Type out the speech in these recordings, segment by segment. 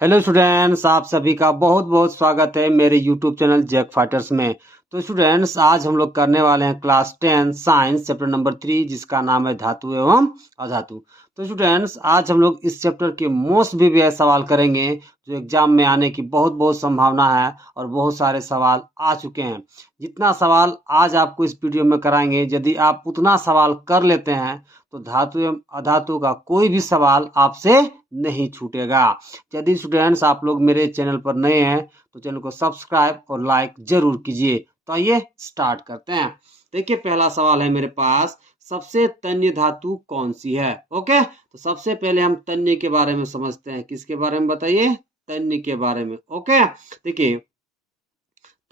Hello students, आप सभी का बहुत बहुत स्वागत है मेरे यूट्यूब चैनल जैक फाइटर्स में। तो स्टूडेंट्स, आज हम लोग करने वाले हैं क्लास 10 साइंस चैप्टर नंबर 3, जिसका नाम है धातु एवं अधातु। तो स्टूडेंट्स, आज हम लोग इस चैप्टर के मोस्ट प्रीवियस सवाल करेंगे जो एग्जाम में आने की बहुत बहुत संभावना है और बहुत सारे सवाल आ चुके हैं। जितना सवाल आज आपको इस वीडियो में कराएंगे, यदि आप उतना सवाल कर लेते हैं तो धातु एवं अधातु का कोई भी सवाल आपसे नहीं छूटेगा। यदि स्टूडेंट्स आप लोग मेरे चैनल पर नए हैं तो चैनल को सब्सक्राइब और लाइक जरूर कीजिए। तो आइए स्टार्ट करते हैं। देखिए, पहला सवाल है मेरे पास, सबसे तन्य धातु कौन सी है। ओके, तो सबसे पहले हम तन्य के बारे में समझते हैं। किसके बारे में बताइए? तन्य के बारे में। ओके, देखिए,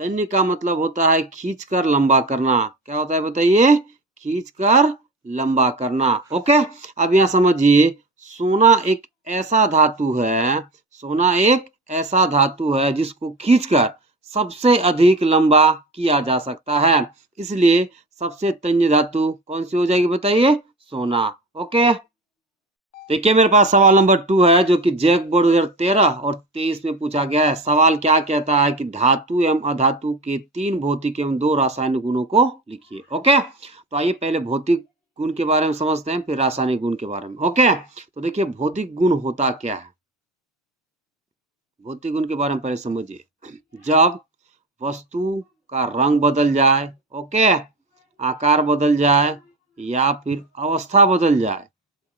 तन्य का मतलब होता है खींचकर लंबा करना। क्या होता है बताइए? खींचकर लंबा करना। ओके, अब यहाँ समझिए, सोना एक ऐसा धातु है, सोना एक ऐसा धातु है जिसको खींचकर सबसे अधिक लंबा किया जा सकता है। इसलिए सबसे तन्य धातु कौन सी हो जाएगी बताइए? सोना। ओके, देखिए मेरे पास सवाल नंबर 2 है जो कि जैक बोर्ड 2013 और 23 में पूछा गया है। सवाल क्या कहता है कि धातु एवं अधातु के 3 भौतिक एवं 2 रासायनिक गुणों को लिखिए। ओके, तो आइए पहले भौतिक गुण के बारे में समझते हैं, फिर रासायनिक गुण के बारे में। ओके, तो देखिए भौतिक गुण होता क्या है। भौतिक गुण के बारे में पहले समझिए। जब वस्तु का रंग बदल जाए, ओके, आकार बदल जाए या फिर अवस्था बदल जाए,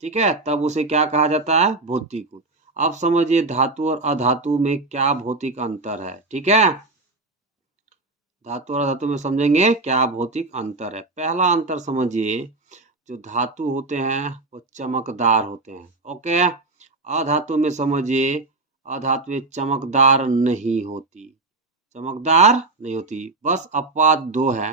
ठीक है, तब उसे क्या कहा जाता है? भौतिक गुण। अब समझिए धातु और अधातु में क्या भौतिक अंतर है। ठीक है, धातु और अधातु में समझेंगे क्या भौतिक अंतर है। पहला अंतर समझिए, जो धातु होते हैं वो चमकदार होते हैं। ओके, अधातु में समझिए, अधातु चमकदार नहीं होती, चमकदार नहीं होती। बस अपवाद 2 है,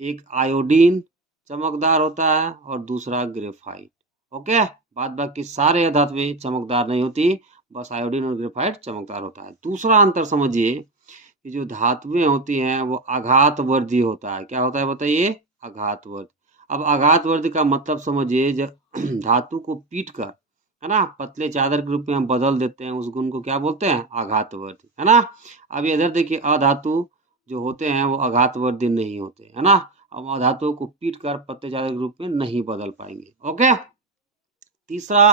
एक आयोडीन चमकदार होता है और दूसरा ग्रेफाइट। ओके, बाद बाकी सारे अधातुएं चमकदार नहीं होती, बस आयोडीन और ग्रेफाइट चमकदार होता है। दूसरा अंतर समझिए कि जो धातुएं होती हैं वो आघातवर्धी होता है। क्या होता है बताइए? आघातवर्धी। अब आघातवर्धी का मतलब समझिए, जब धातु को पीट कर, है ना, पतले चादर के रूप में हम बदल देते हैं, उस गुण को क्या बोलते हैं? आघातवर्धी, है ना। अब इधर देखिए, अधातु जो होते हैं वो आघातवर्धी नहीं होते, है ना। अब अधातुओं को पीट कर पतले चादर के रूप में नहीं बदल पाएंगे। ओके, तीसरा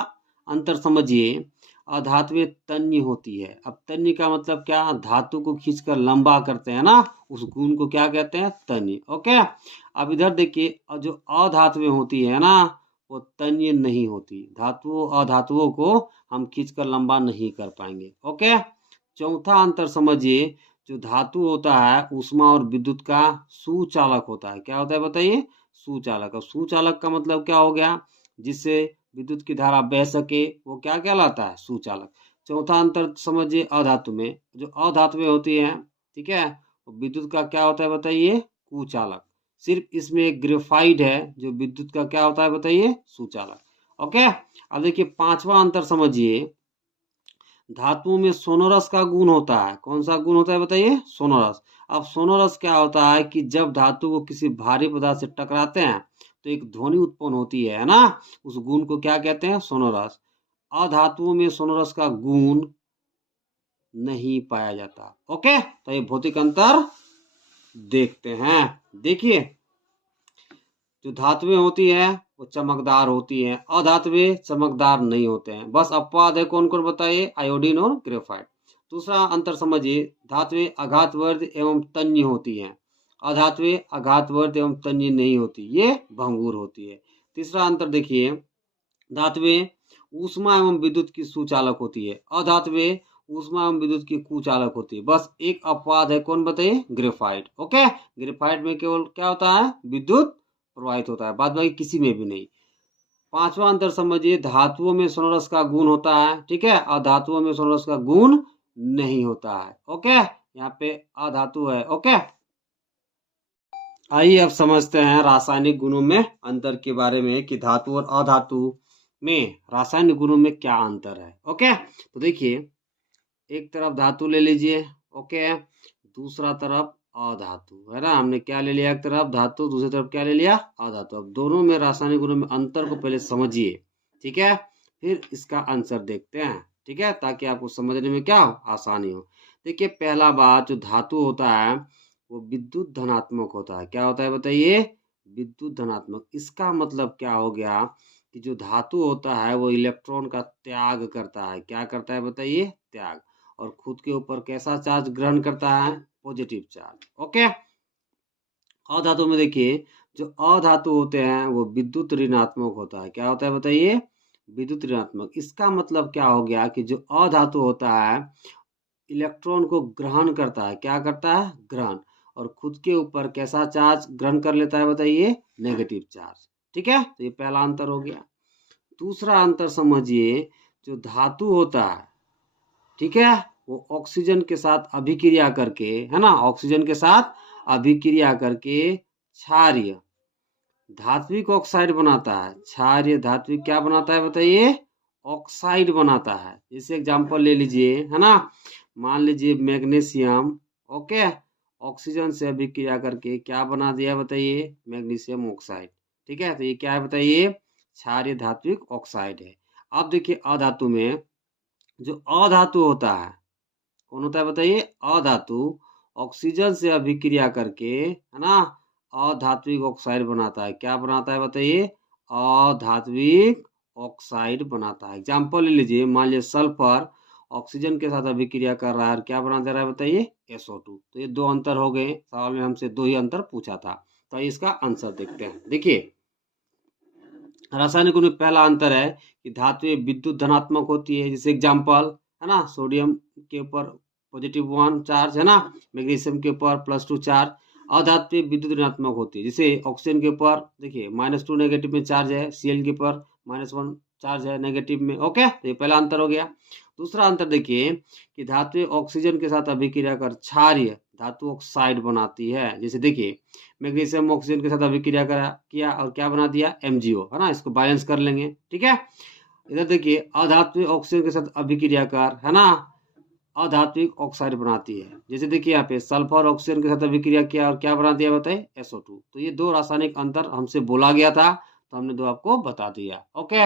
अंतर समझिए, अधातुएं तन्य होती है। अब तन्य का मतलब क्या? धातु को खींचकर लंबा करते हैं ना, उस गुण को क्या कहते हैं? तन्य। ओके, अब इधर देखिए, जो अधातुएं होती है ना, वो तन्य नहीं होती। धातुओं अधातुओं को हम खींचकर लंबा नहीं कर पाएंगे। ओके, चौथा अंतर समझिए, जो धातु होता है ऊष्मा और विद्युत का सुचालक होता है। क्या होता है बताइए? सुचालक। अब सुचालक का मतलब क्या हो गया? जिससे विद्युत की धारा बह सके, वो क्या कहलाता है? सुचालक। चौथा अंतर समझिए, अधातु में जो अधातुएं होती हैं, ठीक है, विद्युत का क्या होता है बताइए? कुचालक। सिर्फ इसमें एक ग्रेफाइट है जो विद्युत का क्या होता है बताइए? सुचालक। ओके, अब देखिए पांचवा अंतर समझिए, धातुओं में सोनोरस का गुण होता है। कौन सा गुण होता है बताइए? सोनोरस। अब सोनोरस क्या होता है कि जब धातु को किसी भारी पदार्थ से टकराते हैं तो एक ध्वनि उत्पन्न होती है ना, उस गुण को क्या कहते हैं? सोनोरस। अधातुओं में सोनोरस का गुण नहीं पाया जाता। ओके, तो ये भौतिक अंतर देखते हैं। देखिए, जो धातुएं होती हैं वो चमकदार होती हैं, अधातुएं चमकदार नहीं होते हैं। बस अपवाद है, कौन कौन बताइए? आयोडीन और ग्रेफाइट। दूसरा अंतर समझिए, धातुएं आघातवर्ध एवं तन्य होती हैं, अधातुएं आघातवर्ध एवं तन्य नहीं होती, ये भंगुर होती है। तीसरा अंतर देखिए, धातुएं ऊष्मा एवं विद्युत की सुचालक होती है, अधातुएं ऊष्मा एवं विद्युत की कुचालक होती है। बस एक अपवाद है, कौन बताइए? ग्रेफाइट। ओके, ग्रेफाइट में केवल क्या होता है? विद्युत प्रवाहित होता है, बाद बाकी किसी में भी नहीं। पांचवा अंतर समझिए, धातुओं में सोनोरस का गुण होता है, ठीक है, अधातुओं में सोनोरस का गुण नहीं होता है। ओके, यहाँ पे अधातु है। ओके, आइए अब समझते हैं रासायनिक गुणों में अंतर के बारे में कि धातु और अधातु में रासायनिक गुणों में क्या अंतर है। ओके, तो देखिए, एक तरफ धातु ले लीजिए, ओके, दूसरा तरफ अधातु, है ना। हमने क्या ले लिया? एक तरफ धातु, दूसरी तरफ क्या ले लिया? अधातु। अब दोनों में रासायनिक गुणों में अंतर को पहले समझिए, ठीक है, फिर इसका आंसर देखते हैं। ठीक है, ताकि आपको समझने में क्या हो, आसानी हो। देखिए पहला बात, जो धातु होता है वो विद्युत धनात्मक होता है। क्या होता है बताइए? विद्युत धनात्मक। इसका मतलब क्या हो गया कि जो धातु होता है वो इलेक्ट्रॉन का त्याग करता है। क्या करता है बताइए? त्याग। और खुद के ऊपर कैसा चार्ज ग्रहण करता है? Positive charge. ओके। अधातु में देखिए, जो अधातु होते हैं वो विद्युत ऋणात्मक होता है। क्या होता है बताइए? विद्युत ऋणात्मक। इसका मतलब क्या हो गया कि जो अधातु होता है इलेक्ट्रॉन को ग्रहण करता है। क्या करता है? ग्रहण। और खुद के ऊपर कैसा चार्ज ग्रहण कर लेता है बताइए? Negative charge. ठीक है, तो ये पहला अंतर हो गया। दूसरा अंतर समझिए, जो धातु होता है, ठीक है, वो ऑक्सीजन के साथ अभिक्रिया करके, है ना, ऑक्सीजन के साथ अभिक्रिया करके क्षारीय धात्विक ऑक्साइड बनाता है। क्षारीय धात्विक क्या बनाता है बताइए? ऑक्साइड बनाता है। जैसे एग्जांपल ले लीजिए, है ना, मान लीजिए मैग्नीशियम, ओके, ऑक्सीजन से अभिक्रिया करके क्या बना दिया बताइए? Magnesium oxide. ठीक है, तो ये क्या है बताइए? क्षारीय धात्विक ऑक्साइड है। अब देखिए अधातु में, जो अधातु होता है, कौन होता है बताइए? अधातु ऑक्सीजन से अभिक्रिया करके, है ना, अधात्विक ऑक्साइड बनाता है। क्या बनाता है बताइए? अधात्विक ऑक्साइड बनाता है। एग्जाम्पल ले लीजिए, मान लीजिए सल्फर ऑक्सीजन के साथ अभिक्रिया कर रहा है और क्या बना दे रहा है बताइए? SO2। तो ये दो अंतर हो गए। सवाल में हमसे दो ही अंतर पूछा था, तो इसका आंसर देखते हैं। देखिए रासायनिक गुण में पहला अंतर है कि धातुएं विद्युत धनात्मक होती है। जैसे एग्जाम्पल, है ना, सोडियम के ऊपर +1 चार्ज, है ना, मैग्नीशियम के ऊपर +2 चार्ज। अधातुएं विद्युत ऋणात्मक होती है। जैसे ऑक्सीजन के ऊपर देखिए -2 नेगेटिव में चार्ज है, Cl के ऊपर -1 चार्ज है नेगेटिव में। ओके, तो ये पहला अंतर हो गया। दूसरा अंतर देखिए कि धातुएं ऑक्सीजन के साथ अभिक्रिया कर क्षारीय धातु ऑक्साइड बनाती है। जैसे देखिए मैग्नीशियम ऑक्सीजन के साथ अभिक्रिया किया और क्या बना दिया? MgO, है ना, इसको बैलेंस कर लेंगे। ठीक है, इधर देखिए अधात्विक ऑक्सीजन के साथ अभिक्रिया कर, है ना, अधात्विक ऑक्साइड बनाती है। जैसे देखिए यहाँ पे सल्फर ऑक्सीजन के साथ अभिक्रिया किया और क्या बना दिया बताइए? SO2। तो ये दो रासायनिक अंतर हमसे बोला गया था, तो हमने दो आपको बता दिया। ओके,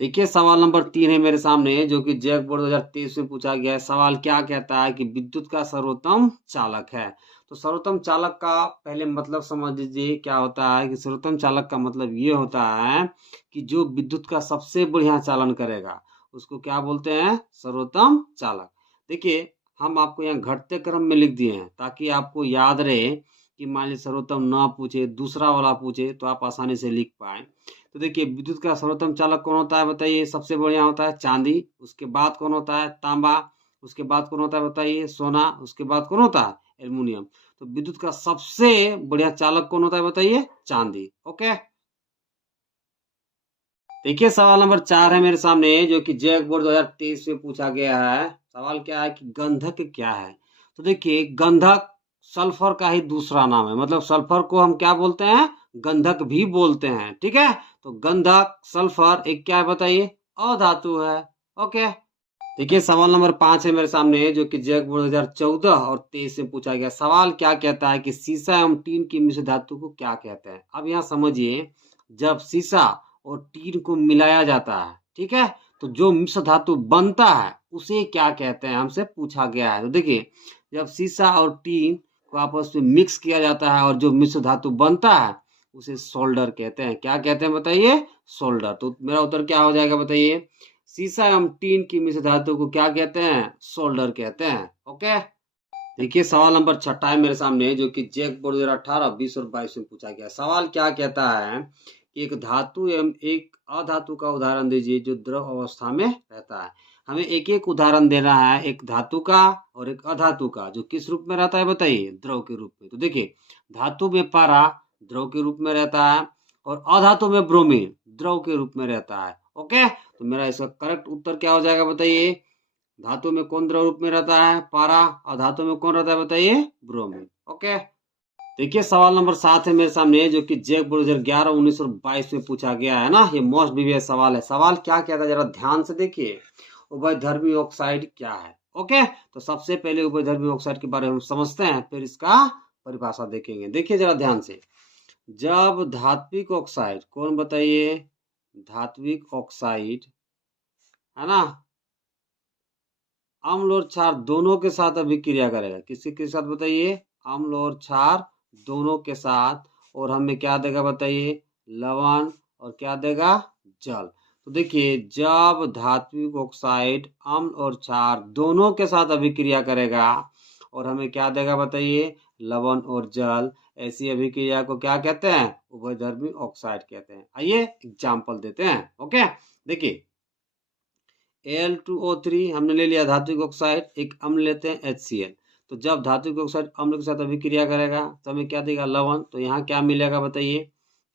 देखिए सवाल नंबर 3 है मेरे सामने, जो कि जैक बोर्ड 2023 में पूछा गया है। सवाल क्या कहता है कि विद्युत का सर्वोत्तम चालक है। तो सर्वोत्तम चालक का पहले मतलब समझ लीजिए क्या होता है। कि सर्वोत्तम चालक का मतलब ये होता है कि जो विद्युत का सबसे बढ़िया चालन करेगा उसको क्या बोलते हैं? सर्वोत्तम चालक। देखिए हम आपको यहाँ घटते क्रम में लिख दिए हैं ताकि आपको याद रहे कि मान लीजिए सर्वोत्तम ना पूछे, दूसरा वाला पूछे, तो आप आसानी से लिख पाए। तो देखिए विद्युत का सर्वोत्तम चालक कौन होता है बताइए? सबसे बढ़िया होता है चांदी। उसके बाद कौन होता है? तांबा। उसके बाद कौन होता है बताइए? सोना। उसके बाद कौन होता है? एल्युमिनियम। तो विद्युत का सबसे बढ़िया चालक कौन होता है बताइए? चांदी। ओके, देखिए सवाल नंबर 4 है मेरे सामने, जो कि जैक बोर्ड 2023 में पूछा गया है। सवाल क्या है कि गंधक क्या है। तो देखिए गंधक सल्फर का ही दूसरा नाम है। मतलब सल्फर को हम क्या बोलते हैं? गंधक भी बोलते हैं। ठीक है, तो गंधक सल्फर एक क्या है बताइए? अधातु है। ओके, देखिए सवाल नंबर 5 है मेरे सामने, जो कि जैक बोर्ड 2014 और 23 में पूछा गया। सवाल क्या कहता है कि सीसा एवं टीन की मिश्र धातु को क्या कहते हैं। अब यहाँ समझिए, जब सीसा और टीन को मिलाया जाता है, ठीक है, तो जो मिश्र धातु बनता है उसे क्या कहते हैं, हमसे पूछा गया है। तो देखिए जब सीसा और टीन को आपस में मिक्स किया जाता है और जो मिश्र धातु बनता है उसे सोल्डर कहते हैं। क्या कहते हैं बताइए? सोल्डर। तो मेरा उत्तर क्या हो जाएगा बताइए? सीसा एवं टीन की मिश्र धातु को क्या कहते हैं? सोल्डर कहते हैं। ओके, देखिए सवाल नंबर 6 है मेरे सामने, जो कि जैक बोर्ड 2018, 20 और 22 में पूछा गया। सवाल क्या कहता है कि एक धातु एवं एक अधातु का उदाहरण दीजिए जो द्रव अवस्था में रहता है। हमें एक एक उदाहरण देना है, एक धातु का और एक अधातु का, जो किस रूप में रहता है बताइए? द्रव के रूप में। तो देखिए धातु में पारा द्रव के रूप में रहता है और अधातु में ब्रोमीन द्रव के रूप में रहता है। ओके, तो मेरा इसका करेक्ट उत्तर क्या हो जाएगा बताइए? धातु में कौन द्रव रूप में रहता है? पारा। और धातु में कौन रहता है बताइए? ब्रोमीन। ओके, देखिए सवाल नंबर 7 है मेरे सामने, जो कि जैक बोर्ड 2011, 19 और 22 में पूछा गया है ना। ये मोस्ट प्रीवियस सवाल है। सवाल क्या कहता है जरा ध्यान से देखिए। उभयधर्मी ऑक्साइड क्या है? ओके, तो सबसे पहले उभयधर्मी ऑक्साइड के बारे में हम समझते हैं, फिर इसका परिभाषा देखेंगे। देखिए जरा ध्यान से, जब धात्विक ऑक्साइड, कौन बताइए? धात्विक ऑक्साइड, है ना, अम्ल और क्षार दोनों के साथ अभिक्रिया करेगा। किसके साथ बताइए? अम्ल और क्षार दोनों के साथ। और हमें क्या देगा बताइए? लवण और क्या देगा? जल। तो देखिए, जब धात्विक ऑक्साइड अम्ल और क्षार दोनों के साथ अभिक्रिया करेगा और हमें क्या देगा बताइए? लवण और जल, ऐसी अभिक्रिया को क्या कहते हैं? उभयधर्मी ऑक्साइड कहते हैं। आइए एग्जाम्पल देते हैं। ओके, देखिए Al2O3 हमने ले लिया धात्विक ऑक्साइड, एक अम्ल लेते हैं HCl। तो जब धात्विक ऑक्साइड अम्ल के साथ अभिक्रिया करेगा तो हमें क्या देगा? लवण। तो यहाँ क्या मिलेगा बताइए?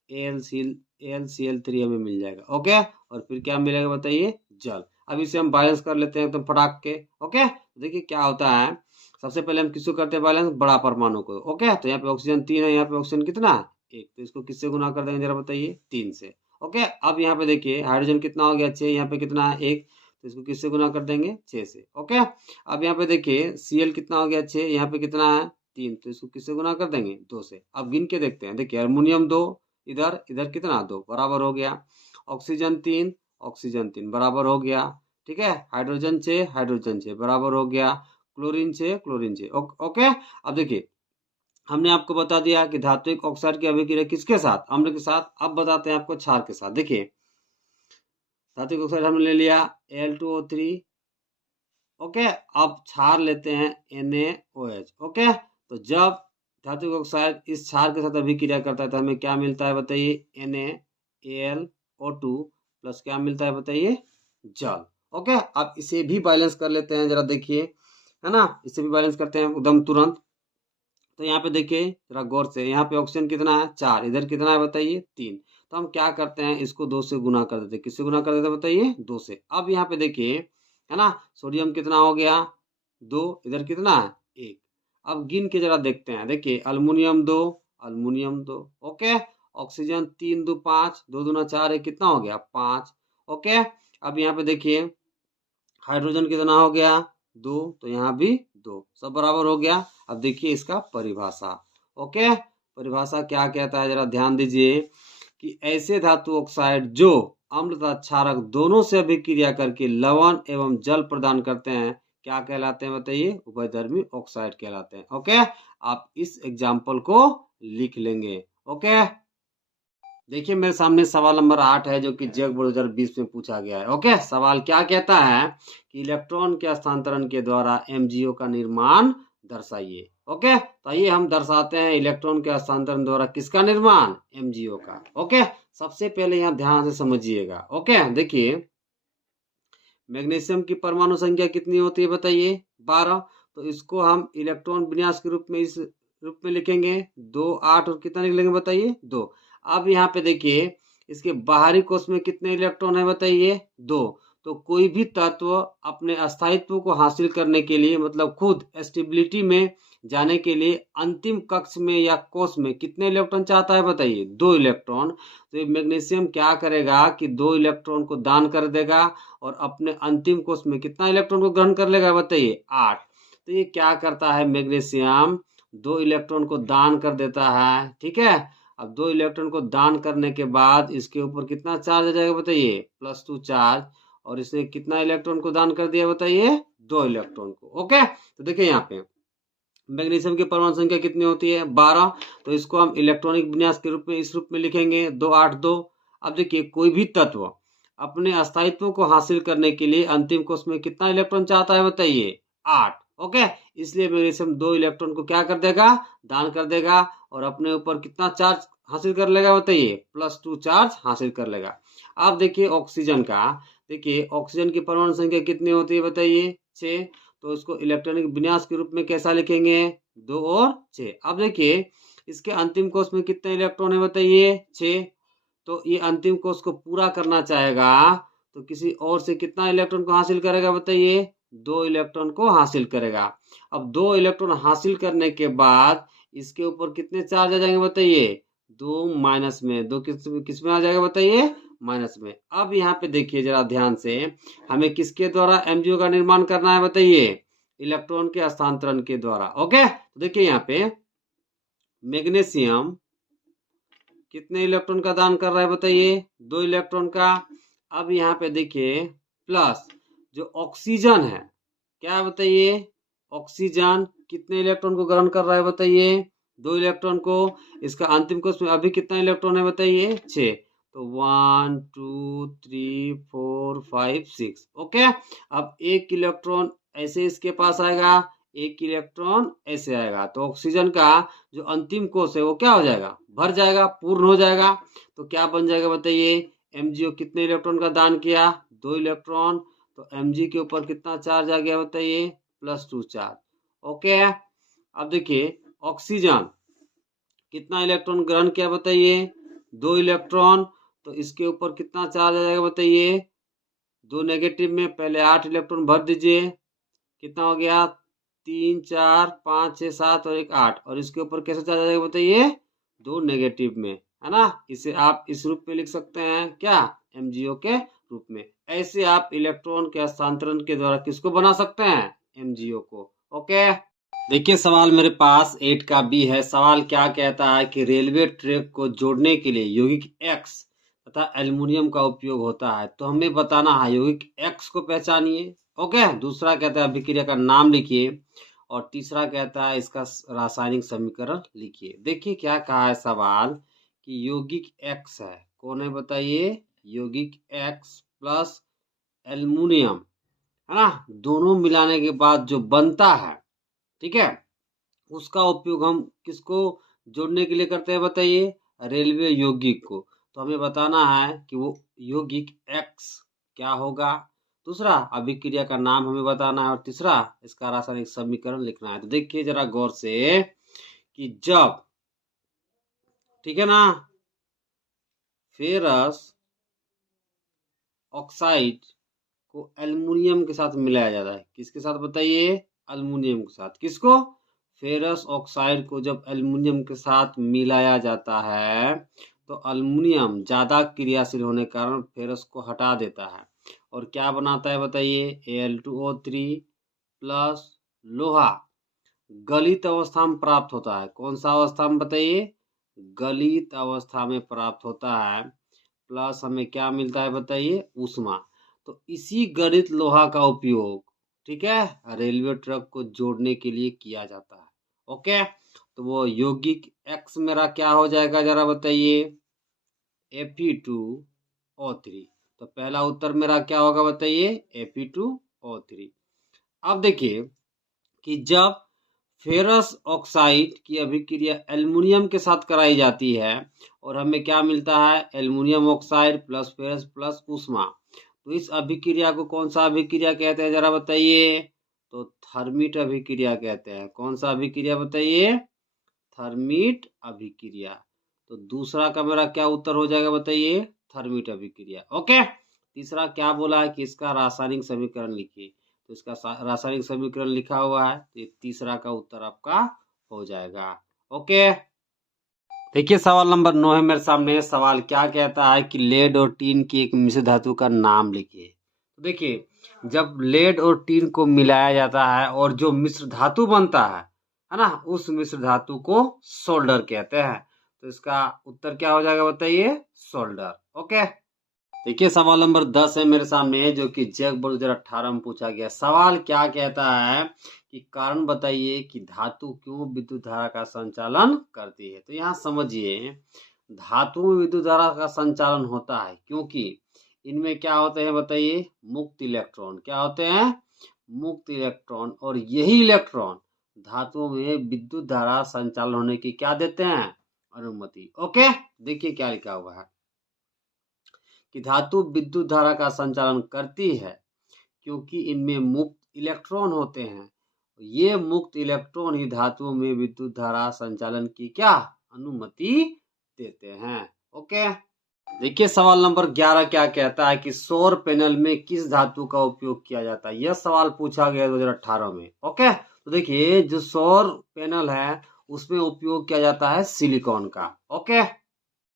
AlCl3 हमें मिल जाएगा। ओके, और फिर क्या मिलेगा बताइए? जल। अब इसे हम बैलेंस कर लेते हैं एकदम फटाक के। ओके, देखिए क्या होता है। सबसे पहले हम किसको करते हैं बैलेंस? बड़ा परमाणु को। ओके, तो यहाँ पे ऑक्सीजन 3 है, यहाँ पे ऑक्सीजन कितना? 1। तो इसको किससे गुना कर देंगे जरा बताइए? 3 से। ओके, अब यहाँ पे देखिए हाइड्रोजन कितना हो गया? 6। यहाँ पे कितना है? 1। तो इसको किससे गुना कर देंगे? 6 से। ओके, अब यहाँ पे देखिए Cl कितना हो गया? 6। यहाँ पे कितना है? 3। तो इसको किससे गुना कर देंगे? 2 से। अब गिन के देखते हैं। देखिए हार्मोनियम 2, इधर इधर कितना? 2, बराबर हो गया। ऑक्सीजन 3, ऑक्सीजन 3 बराबर हो गया। ठीक है, हाइड्रोजन 6, हाइड्रोजन 6 बराबर हो गया। Chlorine 6, chlorine 6। ओके, अब देखिए हमने आपको बता दिया कि धात्विक ऑक्साइड की अभिक्रिया किसके साथ? अम्ल के साथ। अब बताते हैं आपको क्षार के साथ। देखिए धात्विक ऑक्साइड हमने ले लिया Al2O3। ओके, अब क्षार लेते हैं NaOH। ओके, तो जब धात्विक ऑक्साइड इस क्षार के साथ अभिक्रिया करता है तो हमें क्या मिलता है बताइए? NaAlO2 प्लस क्या मिलता है बताइए? जल। ओके, अब इसे भी बैलेंस कर लेते हैं जरा, देखिए है ना, इसे भी बैलेंस करते हैं एकदम तुरंत। तो यहाँ पे देखिए जरा गौर से, यहाँ पे ऑक्सीजन कितना है? 4। इधर कितना है बताइए? 3। तो हम क्या करते हैं? इसको 2 से गुना कर देते हैं। किससे गुना कर देते हैं बताइए? 2 से। अब यहाँ पे देखिए है ना, सोडियम कितना हो गया? 2। इधर कितना है? 1। अब गिन के जरा देखते हैं। देखिए अल्मुनियम 2, अल्मुनियम 2। ओके, ऑक्सीजन 3 2 5, 2 दूना 4 है, कितना हो गया? 5। ओके, अब यहाँ पे देखिए हाइड्रोजन कितना हो गया? 2। तो यहाँ भी 2, सब बराबर हो गया। अब देखिए इसका परिभाषा। ओके, परिभाषा क्या कहता है जरा ध्यान दीजिए कि ऐसे धातु ऑक्साइड जो अम्ल तथा क्षारक दोनों से अभिक्रिया करके लवण एवं जल प्रदान करते हैं क्या कहलाते हैं बताइए? उभयधर्मी ऑक्साइड कहलाते हैं। ओके, आप इस एग्जाम्पल को लिख लेंगे। ओके, देखिए मेरे सामने सवाल नंबर 8 है जो कि जेक बोर्ड 2020 में पूछा गया है। ओके, सवाल क्या कहता है कि इलेक्ट्रॉन के हस्तांतरण के द्वारा एमजीओ का निर्माण दर्शाइए। ओके, तो आइए हम दर्शाते हैं इलेक्ट्रॉन के हस्तांतरण द्वारा किसका निर्माण? एमजीओ का। ओके, सबसे पहले यहाँ ध्यान से समझिएगा। ओके, देखिए मैग्नीशियम की परमाणु संख्या कितनी होती है बताइए? 12। तो इसको हम इलेक्ट्रॉन विन्यास के रूप में इस रूप में लिखेंगे 2 8 और कितना लिखेंगे बताइए? 2। अब यहाँ पे देखिए इसके बाहरी कोश में कितने इलेक्ट्रॉन है बताइए? 2। तो कोई भी तत्व अपने अस्थायित्व को हासिल करने के लिए मतलब खुद स्टेबिलिटी में जाने के लिए अंतिम कक्ष में या कोश में कितने इलेक्ट्रॉन चाहता है बताइए? 2 इलेक्ट्रॉन। तो ये मैग्नीशियम क्या करेगा कि 2 इलेक्ट्रॉन को दान कर देगा और अपने अंतिम कोश में कितना इलेक्ट्रॉन को ग्रहण कर लेगा बताइए? 8। तो ये क्या करता है मैग्नीशियम? 2 इलेक्ट्रॉन को दान कर देता है। ठीक है, अब 2 इलेक्ट्रॉन को दान करने के बाद इसके ऊपर कितना चार्ज आ जाएगा बताइए? +2 चार्ज। और इसने कितना इलेक्ट्रॉन को दान कर दिया बताइए? 2 इलेक्ट्रॉन को। ओके, तो देखिए यहाँ पे मैग्नीशियम की परमाणु संख्या कितनी होती है? 12। तो इसको हम इलेक्ट्रॉनिक विन्यास के रूप में इस रूप में लिखेंगे 2 8 2। अब देखिए कोई भी तत्व अपने अस्थायित्व को हासिल करने के लिए अंतिम कोश में कितना इलेक्ट्रॉन चाहता है बताइए? 8। ओके, इसलिए मैग्नीशियम 2 इलेक्ट्रॉन को क्या कर देगा? दान कर देगा और अपने ऊपर कितना चार्ज हासिल कर लेगा बताइए? +2 चार्ज हासिल कर लेगा। अब देखिए ऑक्सीजन का, देखिए ऑक्सीजन की परमाणु संख्या कितनी होती है बताइए? 6। तो इसको इलेक्ट्रॉनिक विन्यास के रूप में कैसा लिखेंगे? 2 और 6। अब देखिए इसके अंतिम कोश में कितने इलेक्ट्रॉन है बताइए? 6। तो ये अंतिम कोश को पूरा करना चाहेगा तो किसी और से कितना इलेक्ट्रॉन को हासिल करेगा बताइए? 2 इलेक्ट्रॉन को हासिल करेगा। अब 2 इलेक्ट्रॉन हासिल करने के बाद इसके ऊपर कितने चार्ज आ जाएंगे बताइए? 2 माइनस में। 2 किस में आ जाएगा बताइए? माइनस में। अब यहाँ पे देखिए जरा ध्यान से, हमें किसके द्वारा एमजीओ का निर्माण करना है बताइए? इलेक्ट्रॉन के हस्तांतरण के द्वारा। ओके, तो देखिए यहाँ पे मैग्नीशियम कितने इलेक्ट्रॉन का दान कर रहा है बताइए? 2 इलेक्ट्रॉन का। अब यहाँ पे देखिए प्लस जो ऑक्सीजन है क्या है बताइए? ऑक्सीजन कितने इलेक्ट्रॉन को ग्रहण कर रहा है बताइए? 2 इलेक्ट्रॉन को। इसका अंतिम कोष में अभी कितना इलेक्ट्रॉन है बताइए? 6। तो 1 2 3 4 5 6। ओके। अब एक इलेक्ट्रॉन ऐसे इसके पास आएगा, एक इलेक्ट्रॉन ऐसे आएगा, तो ऑक्सीजन का जो अंतिम कोष है वो क्या हो जाएगा? भर जाएगा, पूर्ण हो जाएगा। तो क्या बन जाएगा बताइए? एमजीओ कितने इलेक्ट्रॉन का दान किया? 2 इलेक्ट्रॉन। तो एमजी के ऊपर कितना चार्ज आ गया बताइए? +2 चार्ज। ओके। अब देखिए ऑक्सीजन कितना इलेक्ट्रॉन ग्रहण किया बताइए? 2 इलेक्ट्रॉन। तो इसके ऊपर कितना चार्ज आ जाएगा बताइए? 2 नेगेटिव में पहले 8 इलेक्ट्रॉन भर दीजिए। कितना हो गया? 3 4 5 6 7 और एक 8। और इसके ऊपर कैसे चार्ज आ जाएगा बताइए? 2 नेगेटिव में, है ना। इसे आप इस रूप में लिख सकते हैं, क्या? एमजीओ के रूप में। ऐसे आप इलेक्ट्रॉन के हस्तांतरण के द्वारा किसको बना सकते हैं? एमजीओ को। ओके। देखिए सवाल मेरे पास 8 का बी है। सवाल क्या कहता है कि रेलवे ट्रैक को जोड़ने के लिए यौगिक एक्स तथा एल्युमिनियम का उपयोग होता है। तो हमें बताना है यौगिक एक्स को पहचानिए। ओके। दूसरा कहता है अभिक्रिया का नाम लिखिए। और तीसरा कहता है इसका रासायनिक समीकरण लिखिए। देखिए क्या कहा है सवाल कि यौगिक एक्स है। कौन है बताइए? यौगिक एक्स प्लस एल्युमिनियम, है ना, दोनों मिलाने के बाद जो बनता है, ठीक है, उसका उपयोग हम किसको जोड़ने के लिए करते हैं बताइए? रेलवे यौगिक को। तो हमें बताना है कि वो यौगिक एक्स क्या होगा। दूसरा अभिक्रिया का नाम हमें बताना है। और तीसरा इसका रासायनिक समीकरण लिखना है। तो देखिए जरा गौर से कि जब, ठीक है ना, फेरस ऑक्साइड को एल्युमिनियम के साथ मिलाया जाता है। किसके साथ बताइए? एल्युमिनियम के साथ। किसको? फेरस ऑक्साइड को जब एल्युमिनियम के साथ मिलाया जाता है तो एल्युमिनियम ज्यादा क्रियाशील होने के कारण फेरस को हटा देता है और क्या बनाता है बताइए? Al2O3 प्लस लोहा गलित अवस्था में प्राप्त होता है। कौन सा अवस्था में बताइए? गलित अवस्था में प्राप्त होता है। प्लस हमें क्या मिलता है बताइए? ऊष्मा। तो इसी गलित लोहा का उपयोग, ठीक है, रेलवे ट्रैक को जोड़ने के लिए किया जाता है। ओके। तो वो यौगिक एक्स मेरा क्या हो जाएगा जरा बताइए? Fe2O3। तो पहला उत्तर मेरा क्या होगा बताइए? Fe2O3। अब देखिए कि जब फेरस ऑक्साइड की अभिक्रिया एल्युमिनियम के साथ कराई जाती है और हमें क्या मिलता है? Aluminium oxide plus ferrous plus ऊष्मा। तो इस अभिक्रिया को कौन सा अभिक्रिया कहते हैं जरा बताइए? तो थर्मिट अभिक्रिया कहते हैं। कौन सा अभिक्रिया बताइए? थर्मिट अभिक्रिया। तो दूसरा का मेरा क्या उत्तर हो जाएगा बताइए? थर्मिट अभिक्रिया। ओके। तीसरा क्या बोला है कि इसका रासायनिक समीकरण लिखिए। तो इसका रासायनिक समीकरण लिखा हुआ है, तो ये तीसरा का उत्तर आपका हो जाएगा। ओके। देखिए सवाल नंबर 9 है मेरे सामने। सवाल क्या कहता है कि लेड और टीन की एक मिश्र धातु का नाम लिखिए। तो देखिए जब लेड और टीन को मिलाया जाता है और जो मिश्र धातु बनता है ना, उस मिश्र धातु को सोल्डर कहते हैं। तो इसका उत्तर क्या हो जाएगा बताइए? सोल्डर। ओके। देखिए सवाल नंबर 10 है मेरे सामने जो कि जैक बोर्ड 2018 में पूछा गया। सवाल क्या कहता है कि कारण बताइए कि धातु क्यों विद्युत धारा का संचालन करती है। तो यहाँ समझिए धातु में विद्युत धारा का संचालन होता है क्योंकि इनमें क्या होते हैं बताइए? मुक्त इलेक्ट्रॉन। क्या होते हैं? मुक्त इलेक्ट्रॉन। और यही इलेक्ट्रॉन धातुओं में विद्युत धारा संचालन होने की क्या देते हैं? अनुमति। ओके। देखिए क्या लिखा हुआ है कि धातु विद्युत धारा का संचालन करती है क्योंकि इनमें मुक्त इलेक्ट्रॉन होते हैं। ये मुक्त इलेक्ट्रॉन ही धातुओं में विद्युत धारा संचालन की क्या अनुमति देते हैं। ओके। देखिए सवाल नंबर 11 क्या कहता है कि सौर पैनल में किस धातु का उपयोग किया जाता है। यह सवाल पूछा गया 2018 में। ओके। तो देखिए जो सौर पैनल है उसमें उपयोग किया जाता है सिलिकॉन का। ओके।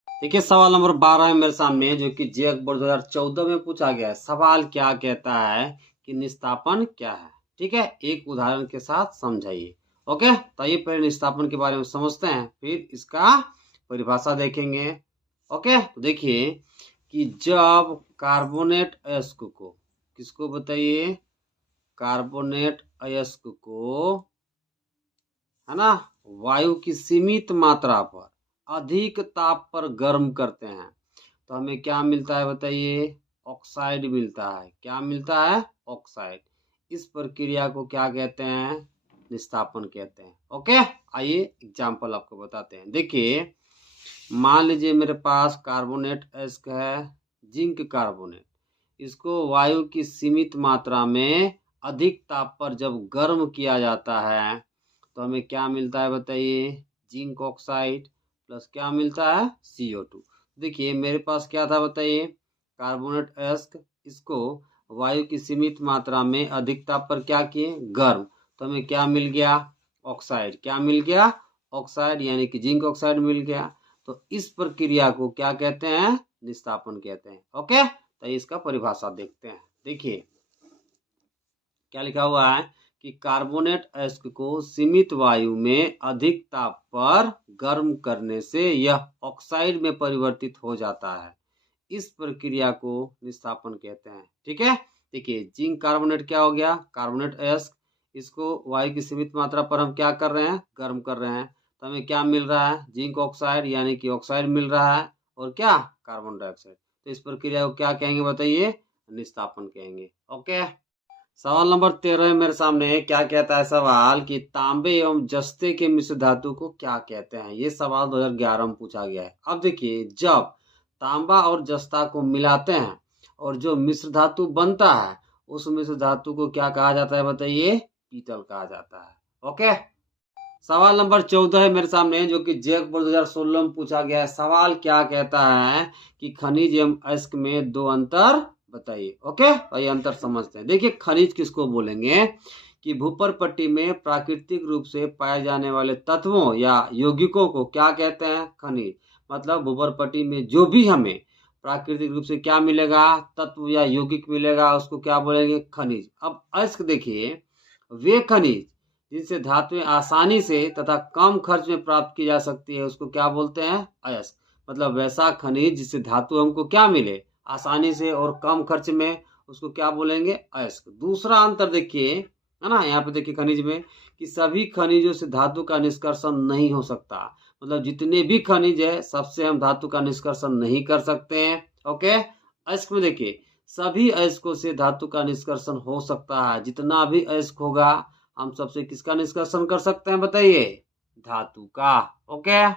देखिए सवाल नंबर 12 है मेरे सामने जो कि जैक बोर्ड 2014 में पूछा गया है। सवाल क्या कहता है कि निस्तापन क्या है। ठीक है, एक उदाहरण के साथ समझाइए। ओके। तो ये पहले निस्तापन के बारे में समझते हैं, फिर इसका परिभाषा देखेंगे। ओके। तो देखिए कि जब कार्बोनेट अयस्क को, किसको बताइए? कार्बोनेट अयस्क को, है ना, वायु की सीमित मात्रा पर अधिक ताप पर गर्म करते हैं तो हमें क्या मिलता है बताइए? ऑक्साइड मिलता है। क्या मिलता है? ऑक्साइड। इस प्रक्रिया को क्या कहते हैं? निस्तापन कहते हैं। ओके, आइए एग्जाम्पल आपको बताते हैं। देखिए, मान लीजिए मेरे पास कार्बोनेट अयस्क है, जिंक कार्बोनेट। इसको वायु की सीमित मात्रा में अधिक ताप पर जब गर्म किया जाता है तो हमें क्या मिलता है बताइए? जिंक ऑक्साइड प्लस क्या मिलता है? CO2। देखिए मेरे पास क्या था बताइए? कार्बोनेट अयस्क। इसको वायु की सीमित मात्रा में अधिक ताप पर क्या किए? गर्म। तो हमें क्या मिल गया? ऑक्साइड। क्या मिल गया? ऑक्साइड, यानी कि जिंक ऑक्साइड मिल गया। तो इस प्रक्रिया को क्या कहते हैं? निस्तापन कहते हैं। ओके, तो इसका परिभाषा देखते हैं। देखिए क्या लिखा हुआ है कि कार्बोनेट अयस्क को सीमित वायु में अधिक ताप पर गर्म करने से यह ऑक्साइड में परिवर्तित हो जाता है। इस प्रक्रिया को निस्तापन कहते हैं। ठीक है, देखिए जिंक कार्बोनेट क्या हो गया? कार्बोनेट अयस्क। इसको वायु की सीमित मात्रा पर हम क्या कर रहे हैं? गर्म कर रहे हैं। तो हमें क्या मिल रहा है? जिंक ऑक्साइड, यानी कि ऑक्साइड मिल रहा है। और क्या? Carbon dioxide. तो इस प्रक्रिया को क्या कहेंगे बताइए? निस्तापन कहेंगे। ओके, सवाल नंबर 13 मेरे सामने। क्या कहता है सवाल कि तांबे एवं जस्ते के मिश्र धातु को क्या कहते हैं? ये सवाल 2011 में पूछा गया है। अब देखिए, जब तांबा और जस्ता को मिलाते हैं और जो मिश्र धातु बनता है उस मिश्र धातु को क्या कहा जाता है बताइए? पीतल कहा जाता है। ओके, सवाल नंबर 14 है मेरे सामने, जो कि जेक बोर्ड 2016 में पूछा गया है। सवाल क्या कहता है कि खनिज एवं अयस्क में दो अंतर बताइए। ओके, तो ये अंतर समझते हैं। देखिए, खनिज किसको बोलेंगे? कि भूपर पट्टी में प्राकृतिक रूप से पाए जाने वाले तत्वों या यौगिकों को क्या कहते हैं? खनिज। मतलब भूपर पट्टी में जो भी हमें प्राकृतिक रूप से क्या मिलेगा? तत्व या यौगिक मिलेगा, उसको क्या बोलेंगे? खनिज। अब अयस्क देखिए, वे खनिज जिनसे धातुएं आसानी से तथा कम खर्च में प्राप्त की जा सकती है उसको क्या बोलते हैं? अयस्क। मतलब वैसा खनिज जिससे धातु हमको क्या मिले? आसानी से और कम खर्च में, उसको क्या बोलेंगे? अयस्क। दूसरा अंतर देखिए, है ना, यहाँ पे देखिए खनिज में कि सभी खनिजों से धातु का निष्कर्षण नहीं हो सकता। मतलब जितने भी खनिज है सबसे हम धातु का निष्कर्षण नहीं कर सकते हैं। ओके, अयस्क में देखिए सभी अयस्कों से धातु का निष्कर्षण हो सकता है। जितना भी अयस्क होगा हम सबसे किसका निष्कर्षण कर सकते हैं बताइए? धातु का। ओके,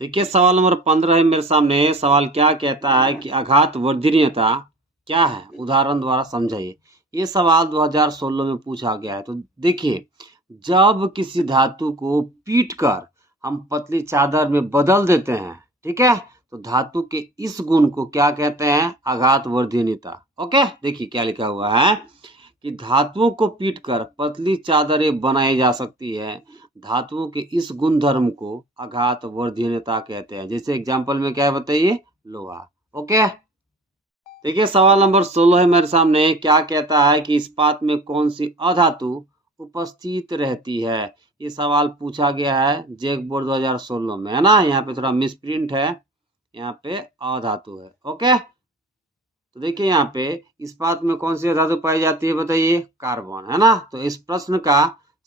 देखिए सवाल नंबर 15 है मेरे सामने। सवाल क्या कहता है कि आघात वर्धनीयता क्या है? उदाहरण द्वारा समझाइए। ये सवाल 2016 में पूछा गया है। तो देखिए, जब किसी धातु को पीट कर हम पतली चादर में बदल देते हैं, ठीक है, तो धातु के इस गुण को क्या कहते हैं? आघात वर्धनीयता। ओके, देखिए क्या लिखा हुआ है कि धातुओं को पीटकर पतली चादरें बनाई जा सकती है। धातुओं के इस गुणधर्म को आघात वर्धनीयता कहते हैं। जैसे एग्जांपल में क्या है बताइए? लोहा। ओके, देखिए सवाल नंबर 16 है मेरे सामने। क्या कहता है कि इस्पात में कौन सी अधातु उपस्थित रहती है? ये सवाल पूछा गया है जेक बोर्ड 2016 में, है ना। यहाँ पे थोड़ा मिसप्रिंट है, यहाँ पे अधातु है। ओके, तो देखिए यहाँ पे इस्पात में कौन सी धातु पाई जाती है बताइए? कार्बन, है ना। तो इस प्रश्न का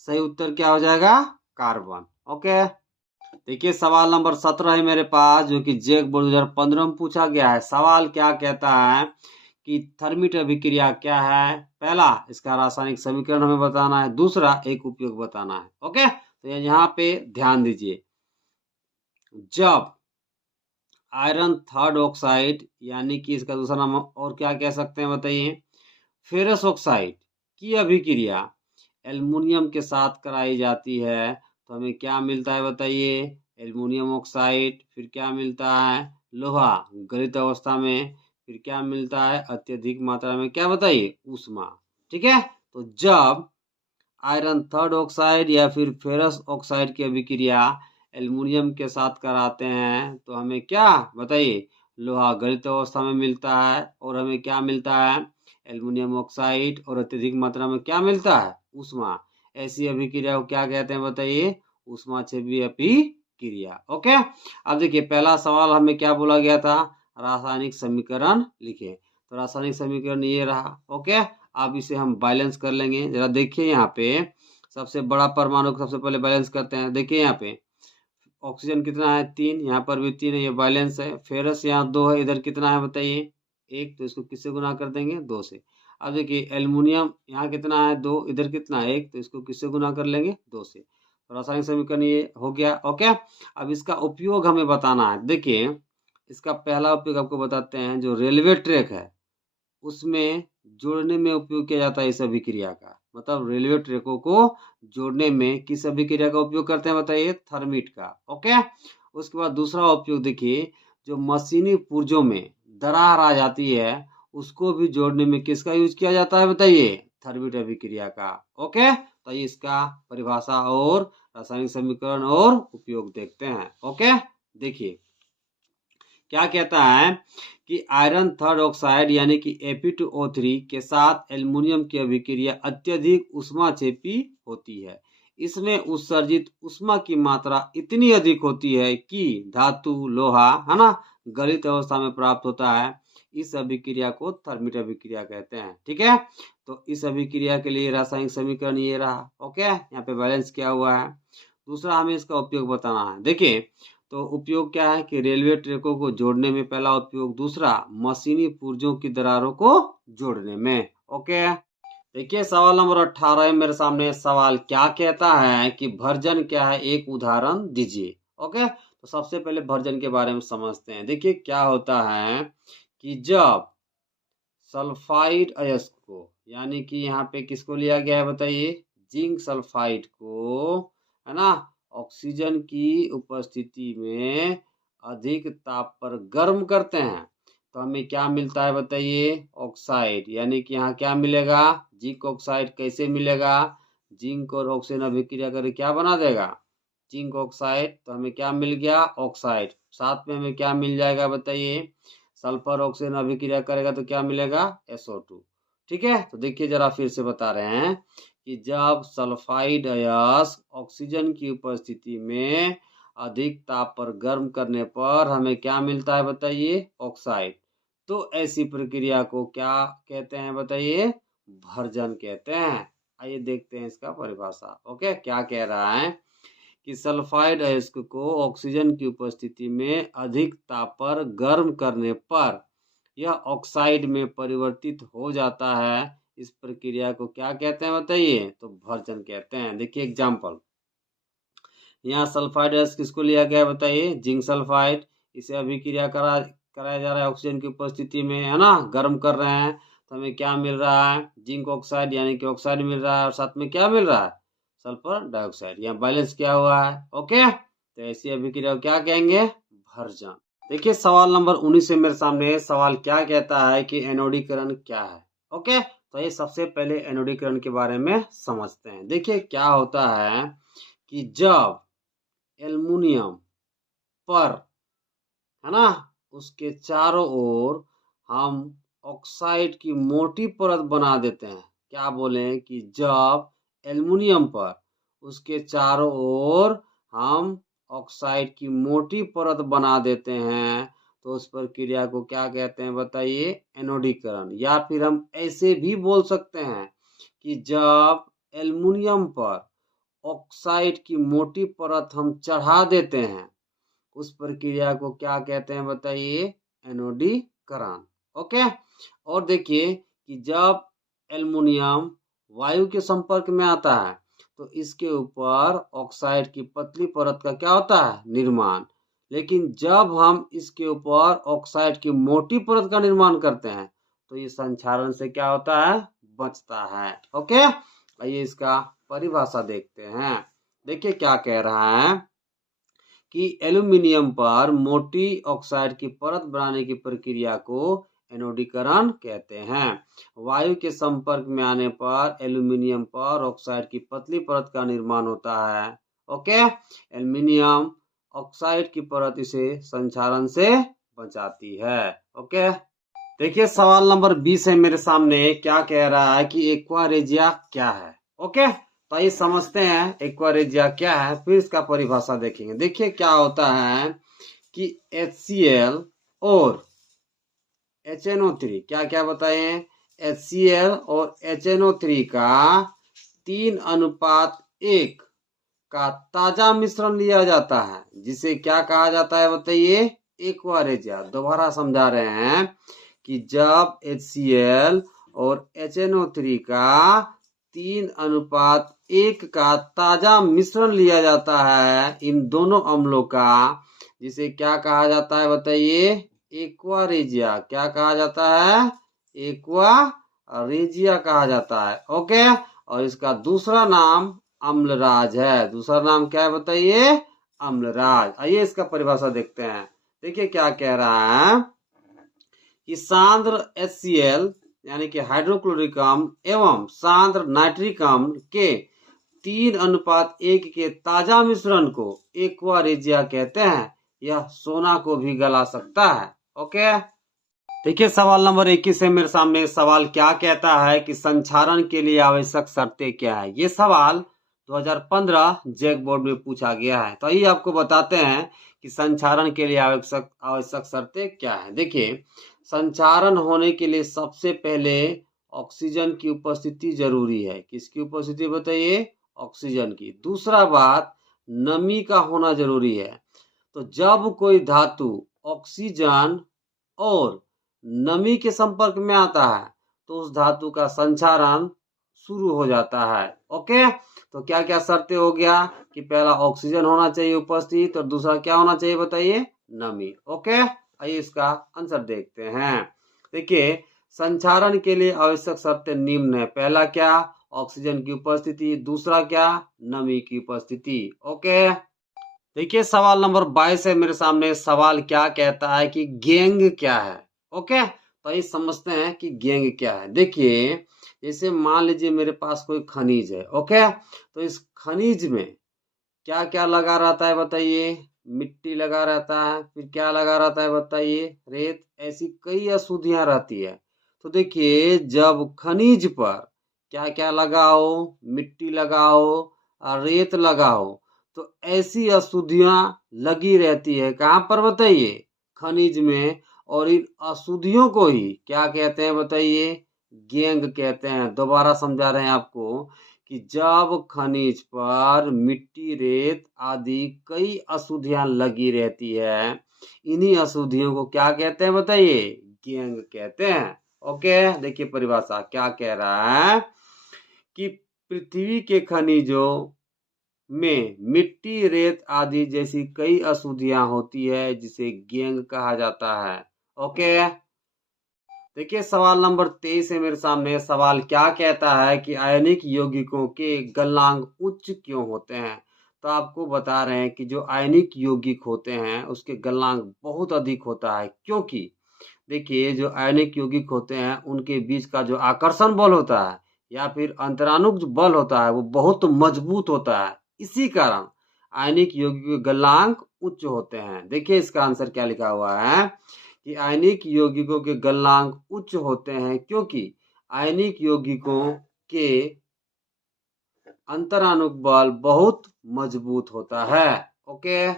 सही उत्तर क्या हो जाएगा? कार्बन। ओके, देखिए सवाल नंबर 17 है मेरे पास, जो कि जेक बोर्ड 2015 में पूछा गया है। सवाल क्या कहता है कि थर्मिट अभिक्रिया क्या है? पहला, इसका रासायनिक समीकरण हमें बताना है। दूसरा, एक उपयोग बताना है। ओके, तो यहाँ पे ध्यान दीजिए, जब आयरन थर्ड ऑक्साइड, यानी कि इसका दूसरा नाम और क्या कह सकते हैं बताइए? फेरस ऑक्साइड की अभिक्रिया एल्युमिनियम के साथ कराई जाती है तो हमें क्या मिलता है बताइए? Aluminium oxide. फिर क्या मिलता है? लोहा गलित अवस्था में। फिर क्या मिलता है? अत्यधिक मात्रा में क्या बताइए? ऊष्मा। ठीक है, तो जब आयरन थर्ड ऑक्साइड या फिर फेरस ऑक्साइड की अभिक्रिया एल्युमिनियम के साथ कराते हैं तो हमें क्या बताइए? लोहा गलित अवस्था में मिलता है। और हमें क्या मिलता है? Aluminium oxide. और अत्यधिक मात्रा में क्या मिलता है? ऊष्मा। ऐसी अभिक्रिया को क्या कहते हैं बताइए? ऊष्माक्षेपी अभिक्रिया। ओके, अब देखिए पहला सवाल हमें क्या बोला गया था? रासायनिक समीकरण लिखे। तो रासायनिक समीकरण ये रहा। ओके, अब इसे हम बैलेंस कर लेंगे। जरा देखिए यहाँ पे सबसे बड़ा परमाणु को सबसे पहले बैलेंस करते हैं। देखिए यहाँ पे ऑक्सीजन कितना है 3, यहाँ पर भी 3 है, ये बैलेंस है। फेरस यहाँ 2 है, इधर कितना है बताइए 1, तो इसको किससे गुना कर देंगे 2 से। अब देखिए एल्युमिनियम यहाँ कितना है 2, इधर कितना है 1, तो इसको किससे गुना कर लेंगे 2 से। तो रासायनिक समीकरण ये हो गया। ओके, अब इसका उपयोग हमें बताना है। देखिए इसका पहला उपयोग आपको बताते हैं, जो रेलवे ट्रैक है उसमें जोड़ने में उपयोग किया जाता है इस अभिक्रिया का। मतलब रेलवे ट्रैकों को जोड़ने में किस अभिक्रिया का उपयोग करते हैं बताइए, थर्मिट का। ओके, उसके बाद दूसरा उपयोग देखिए, जो मशीनी पुर्जों में दरार आ जाती है उसको भी जोड़ने में किसका यूज किया जाता है बताइए, थर्मिट अभिक्रिया का। ओके, तो ये इसका परिभाषा और रासायनिक समीकरण और उपयोग देखते हैं। ओके, देखिए क्या कहता है कि आयरन थर्ड ऑक्साइड यानी कि Fe2O3 के साथ एल्युमिनियम की अभिक्रिया अत्यधिक उष्माक्षेपी होती है। इसमें उत्सर्जित उष्मा की मात्रा इतनी अधिक होती है कि धातु लोहा है ना गलित अवस्था में प्राप्त होता है। इस अभिक्रिया को थर्मिट अभिक्रिया कहते हैं। ठीक है, तो इस अभिक्रिया के लिए रासायनिक समीकरण ये रहा। ओके, यहाँ पे बैलेंस किया हुआ है। दूसरा हमें इसका उपयोग बताना है। देखिए तो उपयोग क्या है कि रेलवे ट्रैकों को जोड़ने में पहला उपयोग, दूसरा मशीनी पुर्जों की दरारों को जोड़ने में। ओके, देखिए सवाल नंबर 18 मेरे सामने सवाल क्या कहता है कि भर्जन क्या है, एक उदाहरण दीजिए। ओके, तो सबसे पहले भर्जन के बारे में समझते हैं। देखिए क्या होता है कि जब सल्फाइड अयस्क को, यानी कि यहाँ पे किसको लिया गया है बताइए, जिंक सल्फाइड को, है ना, ऑक्सीजन की उपस्थिति में अधिक ताप पर गर्म करते हैं तो हमें क्या मिलता है बताइए, ऑक्साइड। यानी कि यहाँ क्या मिलेगा, जिंक ऑक्साइड। कैसे मिलेगा, जिंक और ऑक्सीजन अभिक्रिया करके क्या बना देगा, जिंक ऑक्साइड। तो हमें क्या मिल गया, ऑक्साइड। साथ में हमें क्या मिल जाएगा बताइए, सल्फर ऑक्सीजन अभिक्रिया करेगा तो क्या मिलेगा, SO2। ठीक है, तो देखिए जरा फिर से बता रहे हैं कि जब सल्फाइड अयस्क ऑक्सीजन की उपस्थिति में अधिक ताप पर गर्म करने पर हमें क्या मिलता है बताइए, ऑक्साइड। तो ऐसी प्रक्रिया को क्या कहते हैं बताइए, भर्जन कहते हैं। आइए देखते हैं इसका परिभाषा। ओके, क्या कह रहा है कि सल्फाइड अयस्क को ऑक्सीजन की उपस्थिति में अधिक ताप पर गर्म करने पर यह ऑक्साइड में परिवर्तित हो जाता है। इस प्रक्रिया को क्या कहते हैं बताइए, तो भर्जन कहते हैं। देखिए एग्जाम्पल, यहाँ सल्फाइड अयस्क किसको लिया गया है बताइए, जिंक सल्फाइड। इसे अभिक्रिया कराया जा रहा है ऑक्सीजन की उपस्थिति में, है ना, गर्म कर रहे हैं तो हमें क्या मिल रहा है, जिंक ऑक्साइड यानी कि ऑक्साइड मिल रहा है, और साथ में क्या मिल रहा है, सल्फर डाइऑक्साइड। यहाँ बैलेंस किया हुआ है। ओके, तो ऐसी अभिक्रिया को क्या कहेंगे, भर्जन। देखिए सवाल नंबर 19 मेरे सामने सवाल क्या कहता है कि एनोडीकरण क्या है। ओके, तो ये सबसे पहले एनोडीकरण के बारे में समझते हैं। देखिए क्या होता है कि जब एल्युमिनियम पर, है ना, उसके चारों ओर हम ऑक्साइड की मोटी परत बना देते हैं। क्या बोले कि जब एल्युमिनियम पर उसके चारों ओर हम ऑक्साइड की मोटी परत बना देते हैं तो उस प्रक्रिया को क्या कहते हैं बताइए, एनोडीकरण। या फिर हम ऐसे भी बोल सकते हैं कि जब एल्युमिनियम पर ऑक्साइड की मोटी परत हम चढ़ा देते हैं उस प्रक्रिया को क्या कहते हैं बताइए, एनोडीकरण। ओके, और देखिए कि जब एल्युमिनियम वायु के संपर्क में आता है तो इसके ऊपर ऑक्साइड की पतली परत का क्या होता है, निर्माण। लेकिन जब हम इसके ऊपर ऑक्साइड की मोटी परत का निर्माण करते हैं तो ये संक्षारण से क्या होता है, बचता है। ओके, आइए इसका परिभाषा देखते हैं। देखिए क्या कह रहा है कि एल्युमिनियम पर मोटी ऑक्साइड की परत बनाने की प्रक्रिया को एनोडीकरण कहते हैं। वायु के संपर्क में आने पर एल्युमिनियम पर ऑक्साइड की पतली परत का निर्माण होता है। ओके, एल्युमिनियम ऑक्साइड की परत इसे संक्षारण से बचाती है। ओके, देखिए सवाल नंबर 20 है मेरे सामने। क्या कह रहा है कि एक्वारेजिया क्या है। ओके, तो आइए समझते हैं एक्वारेजिया क्या है, फिर इसका परिभाषा देखेंगे। देखिए क्या होता है कि HCl और HNO3 क्या क्या बताएं, HCl और HNO3 का 3:1 का ताजा मिश्रण लिया जाता है, जिसे क्या कहा जाता है बताइए? Aqua regia. दोबारा समझा रहे हैं कि जब HCl और HNO3 का 3:1 का ताजा मिश्रण लिया जाता है इन दोनों अम्लों का, जिसे क्या कहा जाता है बताइए? Aqua regia. क्या कहा जाता है? एक्वा रेजिया कहा जाता है। ओके, और इसका दूसरा नाम अम्लराज है। दूसरा नाम क्या है बताइए? अम्लराज। आइए इसका परिभाषा देखते हैं। देखिए क्या कह रहा है कि सांद्र HCl यानी कि हाइड्रोक्लोरिक अम्ल एवं सांद्र नाइट्रिक अम्ल के 3:1 के ताजा मिश्रण को एक्वा रेजिया कहते हैं। यह सोना को भी गला सकता है। ओके, देखिए सवाल नंबर 21 है मेरे सामने। सवाल क्या कहता है कि संचारण के लिए आवश्यक शर्तें क्या है? ये सवाल 2015 जैक बोर्ड में पूछा गया है। तो आइए आपको बताते हैं कि संचारण के लिए आवश्यक शर्तें क्या है। देखिए, संचारण होने के लिए सबसे पहले ऑक्सीजन की उपस्थिति जरूरी है। किसकी उपस्थिति बताइए? ऑक्सीजन की। दूसरा बात, नमी का होना जरूरी है। तो जब कोई धातु ऑक्सीजन और नमी के संपर्क में आता है तो उस धातु का संचारण शुरू हो जाता है। ओके, तो क्या क्या शर्तें हो गया कि पहला ऑक्सीजन होना चाहिए उपस्थित, और दूसरा क्या होना चाहिए बताइए? नमी। ओके, आइए इसका आंसर देखते हैं। देखिए, संचारण के लिए आवश्यक शर्तें निम्न है। पहला क्या? ऑक्सीजन की उपस्थिति। दूसरा क्या? नमी की उपस्थिति। ओके, देखिए सवाल नंबर 22 है मेरे सामने। सवाल क्या कहता है कि गैंग क्या है? ओके, तो ये समझते हैं कि गैंग क्या है। देखिए, जैसे मान लीजिए मेरे पास कोई खनिज है। ओके, तो इस खनिज में क्या क्या लगा रहता है बताइए? मिट्टी लगा रहता है, फिर क्या लगा रहता है बताइए? रेत। ऐसी कई अशुद्धियां रहती है। तो देखिए, जब खनिज पर क्या क्या लगाओ? मिट्टी लगाओ और रेत लगाओ, तो ऐसी अशुद्धियां लगी रहती है। कहाँ पर बताइए? खनिज में। और इन अशुद्धियों को ही क्या कहते हैं बताइए? गैंग कहते हैं। दोबारा समझा रहे हैं आपको कि जब खनिज पर मिट्टी, रेत आदि कई अशुद्धियां लगी रहती है, इन्हीं अशुद्धियों को क्या कहते हैं बताइए? गैंग कहते हैं। ओके, देखिए परिभाषा क्या कह रहा है कि पृथ्वी के खनिजों में मिट्टी, रेत आदि जैसी कई अशुद्धियां होती है, जिसे गैंग कहा जाता है। ओके, देखिए सवाल नंबर 23 है मेरे सामने। सवाल क्या कहता है कि आयनिक यौगिकों के गलनांक उच्च क्यों होते हैं? तो आपको बता रहे हैं कि जो आयनिक यौगिक होते हैं उसके गलनांक बहुत अधिक होता है, क्योंकि देखिए जो आयनिक यौगिक होते हैं उनके बीच का जो आकर्षण बल होता है या फिर अंतरानुज बल होता है वो बहुत मजबूत होता है। इसी कारण आयनिक यौगिक के गलनांक उच्च होते हैं। देखिए इसका आंसर क्या लिखा हुआ है कि आयनिक यौगिकों के गलनांक उच्च होते हैं क्योंकि आयनिक यौगिकों के अंतरानुक बल बहुत मजबूत होता है। ओके,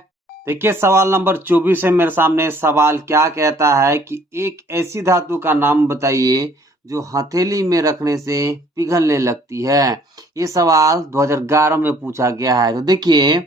देखिए सवाल नंबर 24 है मेरे सामने। सवाल क्या कहता है कि एक ऐसी धातु का नाम बताइए जो हथेली में रखने से पिघलने लगती है। ये सवाल 2011 में पूछा गया है। तो देखिए,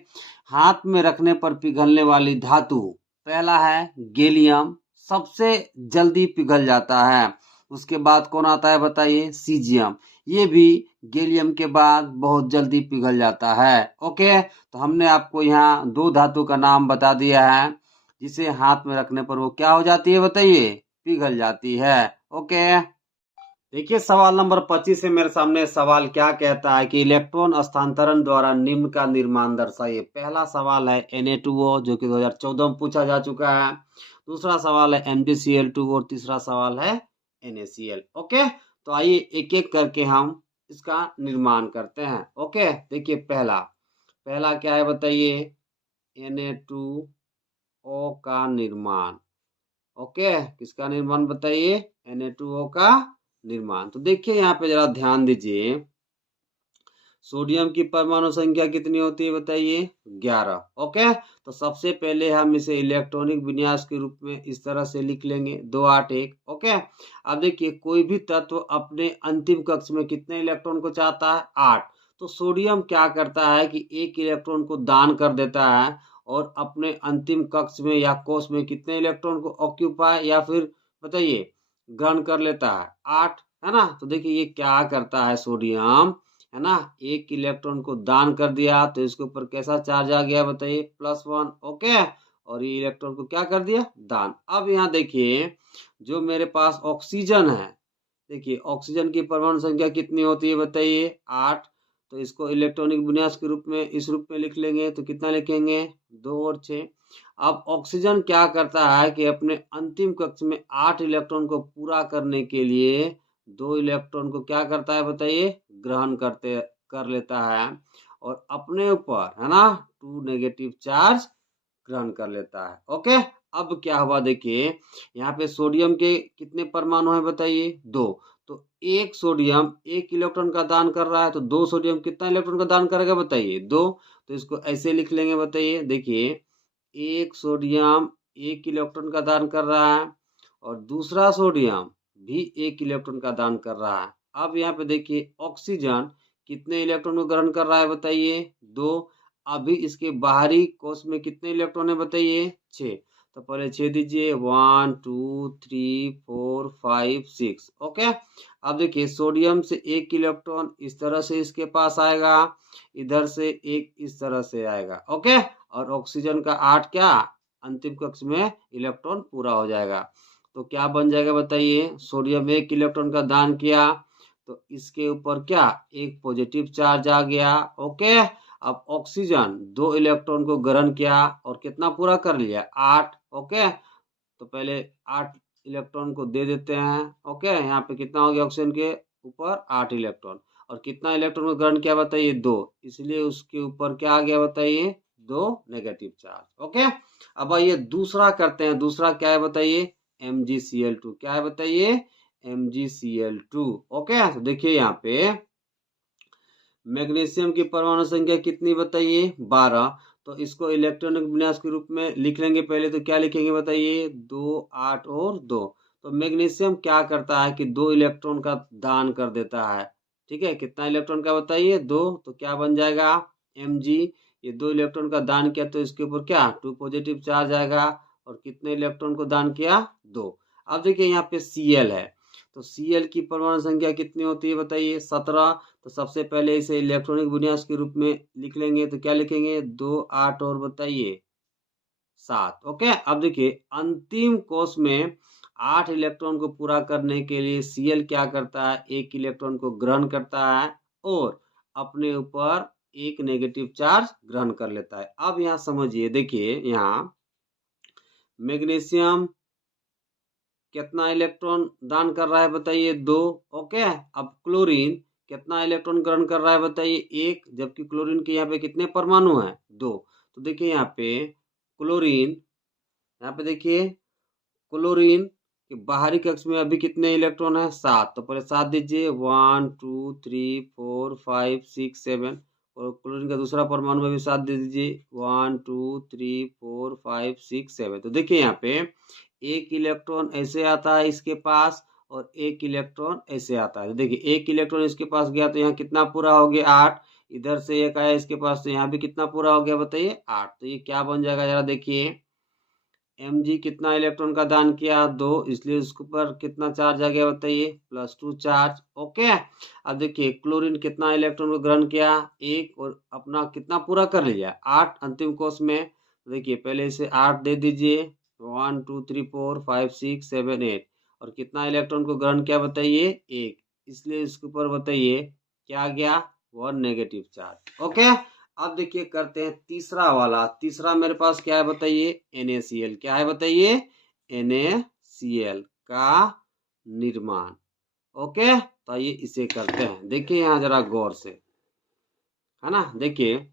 हाथ में रखने पर पिघलने वाली धातु, पहला है गैलियम, सबसे जल्दी पिघल जाता है। उसके बाद कौन आता है बताइए? सीजियम। ये भी गैलियम के बाद बहुत जल्दी पिघल जाता है। ओके, तो हमने आपको यहाँ दो धातु का नाम बता दिया है जिसे हाथ में रखने पर वो क्या हो जाती है बताइए? पिघल जाती है। ओके, देखिए सवाल नंबर 25 है मेरे सामने। सवाल क्या कहता है कि इलेक्ट्रॉन स्थानांतरण द्वारा निम्न का निर्माण दर्शाइए। पहला सवाल है Na2O जो कि 2014 में पूछा जा चुका है। दूसरा सवाल है MgCl2 और तीसरा सवाल है NaCl। ओके, तो आइए एक एक करके हम इसका निर्माण करते हैं। ओके, देखिए पहला पहला क्या है बताइए? Na2O का निर्माण। ओके, किसका निर्माण बताइए? Na2O का निर्माण। तो देखिए यहाँ पे जरा ध्यान दीजिए, सोडियम की परमाणु संख्या कितनी होती है बताइए 11। ओके, तो सबसे पहले हम इसे इलेक्ट्रॉनिक विन्यास के रूप में इस तरह से लिख लेंगे 281। ओके, अब देखिए कोई भी तत्व अपने अंतिम कक्ष में कितने इलेक्ट्रॉन को चाहता है 8। तो सोडियम क्या करता है कि एक इलेक्ट्रॉन को दान कर देता है और अपने अंतिम कक्ष में या कोष में कितने इलेक्ट्रॉन को ऑक्यूपाई या फिर बताइए ग्रहण कर लेता है 8, है ना। तो देखिए ये क्या करता है सोडियम, है ना, एक इलेक्ट्रॉन को दान कर दिया तो इसके ऊपर कैसा चार्ज आ गया बताइए +1। ओके, और ये इलेक्ट्रॉन को क्या कर दिया दान। अब यहाँ देखिए जो मेरे पास ऑक्सीजन है, देखिए ऑक्सीजन की परमाणु संख्या कितनी होती है बताइए 8। तो इसको इलेक्ट्रॉनिक विन्यास के रूप में इस रूप में लिख लेंगे तो कितना लिखेंगे 2 और 6। अब ऑक्सीजन क्या करता है कि अपने अंतिम कक्ष में 8 इलेक्ट्रॉन को पूरा करने के लिए 2 इलेक्ट्रॉन को क्या करता है बताइए ग्रहण कर लेता है और अपने ऊपर, है ना, 2 नेगेटिव चार्ज ग्रहण कर लेता है। ओके, अब क्या हुआ देखिए यहाँ पे सोडियम के कितने परमाणु हैं बताइए 2। तो एक सोडियम एक इलेक्ट्रॉन का दान कर रहा है तो 2 सोडियम कितना इलेक्ट्रॉन का दान करेगा बताइए 2। तो इसको ऐसे लिख लेंगे बताइए, देखिए एक सोडियम एक इलेक्ट्रॉन का दान कर रहा है और दूसरा सोडियम भी एक इलेक्ट्रॉन का दान कर रहा है। अब यहाँ पे देखिए ऑक्सीजन कितने इलेक्ट्रॉन को ग्रहण कर रहा है बताइए 2। अभी इसके बाहरी कोष में कितने इलेक्ट्रॉन है बताइए 6। तो पहले 6 दीजिए 1 2 3 4 5 6। ओके, अब देखिए सोडियम से एक इलेक्ट्रॉन इस तरह से इसके पास आएगा, इधर से एक इस तरह से आएगा। ओके, और ऑक्सीजन का 8 क्या अंतिम कक्ष में इलेक्ट्रॉन पूरा हो जाएगा। तो क्या बन जाएगा बताइए, सोडियम एक इलेक्ट्रॉन का दान किया तो इसके ऊपर क्या एक पॉजिटिव चार्ज आ गया। ओके, अब ऑक्सीजन 2 इलेक्ट्रॉन को ग्रहण किया और कितना पूरा कर लिया 8। ओके, तो पहले 8 इलेक्ट्रॉन को दे देते हैं। ओके, यहाँ पे कितना हो गया ऑक्सीजन के ऊपर 8 इलेक्ट्रॉन और कितना इलेक्ट्रॉन को ग्रहण किया बताइए 2, इसलिए उसके ऊपर क्या आ गया बताइए 2 नेगेटिव चार्ज। ओके, अब आइए दूसरा करते हैं। दूसरा क्या है बताइए MgCl2। क्या है बताइए MgCl2। ओके, तो देखिए यहाँ पे मैग्नीशियम की परमाणु संख्या कितनी बताइए 12। तो इसको इलेक्ट्रॉनिक विन्यास के रूप में लिख लेंगे। पहले तो क्या लिखेंगे बताइए 2 8 और 2। तो मैग्नीशियम क्या करता है कि 2 इलेक्ट्रॉन का दान कर देता है। ठीक है, कितना इलेक्ट्रॉन का बताइए 2। तो क्या बन जाएगा Mg, ये 2 इलेक्ट्रॉन का दान किया तो इसके ऊपर क्या 2 पॉजिटिव चार्ज आएगा और कितने इलेक्ट्रॉन को दान किया 2। अब देखिए यहाँ पे Cl है, तो Cl की परमाणु संख्या कितनी होती है बताइए 17। तो सबसे पहले इसे इलेक्ट्रॉनिक विन्यास के रूप में लिख लेंगे तो क्या लिखेंगे 2 8 और बताइए 7। ओके, अब देखिए अंतिम कोष में 8 इलेक्ट्रॉन को पूरा करने के लिए Cl क्या करता है एक इलेक्ट्रॉन को ग्रहण करता है और अपने ऊपर एक नेगेटिव चार्ज ग्रहण कर लेता है। अब यहाँ समझिए, देखिए यहाँ मैग्नीशियम कितना इलेक्ट्रॉन दान कर रहा है बताइए 2। ओके, अब क्लोरीन कितना इलेक्ट्रॉन ग्रहण कर रहा है बताइए 1, जबकि क्लोरीन के यहाँ पे कितने परमाणु हैं 2। तो देखिए यहाँ पे क्लोरीन, यहाँ पे देखिए क्लोरीन के बाहरी कक्ष में अभी कितने इलेक्ट्रॉन है 7। तो पहले 7 दीजिए 1 2 3 4 5 6 7 और क्लोरीन का दूसरा परमाणु में भी 7 दे दीजिए 1 2 3 4 5 6 7। तो देखिए यहाँ पे एक इलेक्ट्रॉन ऐसे आता है इसके पास और एक इलेक्ट्रॉन ऐसे आता है। तो देखिए एक इलेक्ट्रॉन इसके पास गया तो यहाँ कितना पूरा हो गया 8। इधर से एक आया इसके पास तो यहाँ भी कितना पूरा हो गया बताइए 8। तो ये क्या बन जाएगा जरा देखिए, Mg कितना इलेक्ट्रॉन का दान किया 2, इसलिए उसके ऊपर कितना चार्ज आ गया बताइए +2 चार्ज। ओके, अब देखिए क्लोरीन कितना इलेक्ट्रॉन को ग्रहण किया 1 और अपना कितना पूरा कर लिया 8 अंतिम कोष में। देखिए पहले इसे 8 दे दीजिए 1 2 3 4 5 6 7 8 और कितना इलेक्ट्रॉन को ग्रहण किया बताइए 1, इसलिए इसके ऊपर बताइए क्या आ गया 1 नेगेटिव चार्ज। ओके, अब देखिए करते हैं तीसरा वाला। तीसरा मेरे पास क्या है बताइए NaCl। क्या है बताइए NaCl का निर्माण। ओके, तो ये इसे करते हैं। देखिए यहाँ जरा गौर से, है ना, देखिए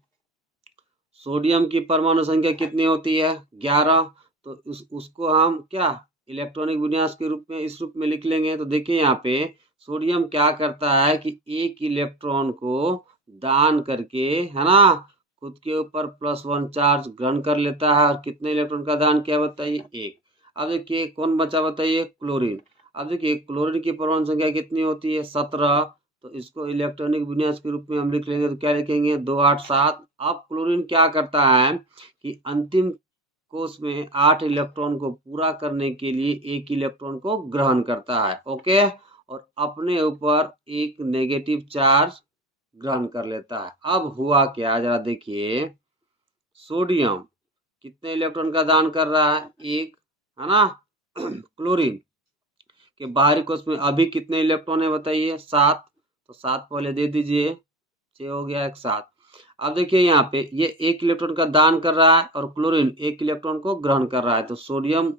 सोडियम की परमाणु संख्या कितनी होती है 11। तो उसको हम क्या इलेक्ट्रॉनिक विन्यास के रूप में इस रूप में लिख लेंगे। तो देखिए यहाँ पे सोडियम क्या करता है कि एक इलेक्ट्रॉन को दान करके, है ना, खुद के ऊपर +1 चार्ज ग्रहण कर लेता है। और कितने इलेक्ट्रॉन का दान किया बताइए? एक। अब देखिए कौन बचा बताइए? क्लोरीन। अब देखिए क्लोरीन की परमाणु संख्या कितनी होती है? 17। तो इसको इलेक्ट्रॉनिक विन्यास के रूप में हम लिख लेंगे तो क्या लिखेंगे? 2 8 7। अब क्लोरीन क्या करता है कि अंतिम कोष में 8 इलेक्ट्रॉन को पूरा करने के लिए 1 इलेक्ट्रॉन को ग्रहण करता है। ओके, और अपने ऊपर एक नेगेटिव चार्ज ग्रहण कर लेता है। अब हुआ क्या, जरा देखिए, सोडियम कितने इलेक्ट्रॉन का दान कर रहा है? एक, है ना। क्लोरीन के बाहरी कोष में अभी कितने इलेक्ट्रॉन है बताइए? 7। तो 7 पहले दे दीजिए, 6 हो गया, एक 7। अब देखिए यहाँ पे ये 1 इलेक्ट्रॉन का दान कर रहा है और क्लोरीन 1 इलेक्ट्रॉन को ग्रहण कर रहा है। तो सोडियम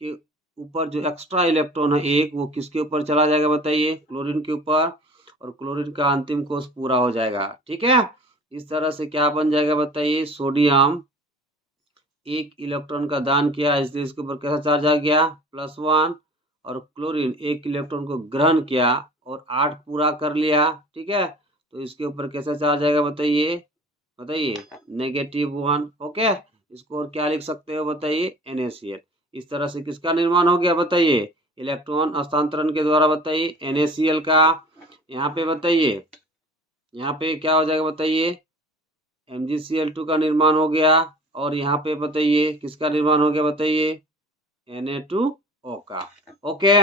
के ऊपर जो एक्स्ट्रा इलेक्ट्रॉन है एक, वो किसके ऊपर चला जाएगा बताइए? क्लोरीन के ऊपर, और क्लोरीन का अंतिम कोष पूरा हो जाएगा। ठीक है, इस तरह से क्या बन जाएगा बताइए? सोडियम 1 इलेक्ट्रॉन का दान किया, इसलिए इसके ऊपर कैसा चार्ज आ गया? +1। और क्लोरीन 1 इलेक्ट्रॉन को ग्रहण किया और 8 पूरा कर लिया। ठीक है, तो इसके ऊपर कैसा चार्ज आएगा बताइए? बताइए, -1। ओके, इसको और क्या लिख सकते हो बताइए? NaCl। इस तरह से किसका निर्माण हो गया बताइए? इलेक्ट्रॉन हस्तांतरण के द्वारा बताइए NaCl का। यहाँ पे बताइए, यहाँ पे क्या हो जाएगा बताइए? MgCl2 का निर्माण हो गया। और यहाँ पे बताइए किसका निर्माण हो गया बताइए? Na2O का। ओके।